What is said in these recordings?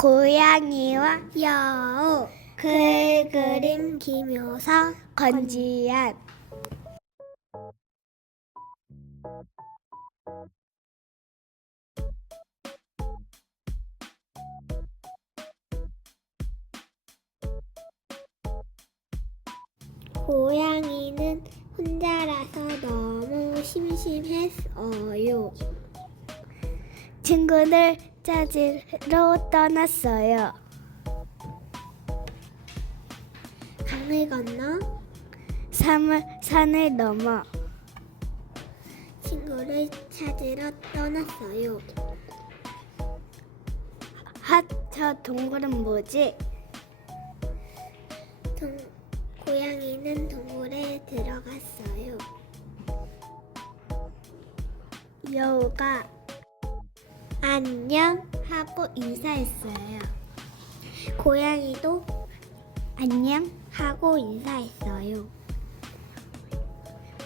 고양이와 여우 글 그림 김효서 건지한 고양이는 혼자라서 너무 심심했어요. 친구를 찾으러 떠났어요. 강을 건너 산을, 산을 넘어 친구를 찾으러 떠났어요. 하, 저 동굴은 뭐지? 동, 고양이는 동굴에 들어갔어요. 여우가 안녕 하고 인사했어요. 고양이도 안녕. 하고 인사했어요.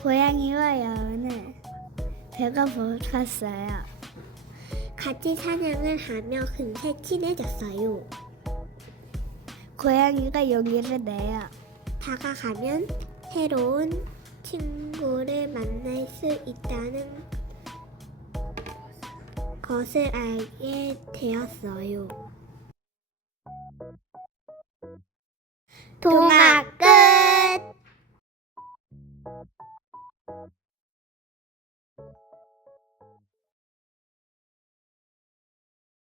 고양이와 여우는 배가 고팠어요. 같이 사냥을 하며 금세 친해졌어요. 고양이가 용기를 내요. 다가가면 새로운 친구를 만날 수 있다는 것을 알게 되었어요. 동화 끝!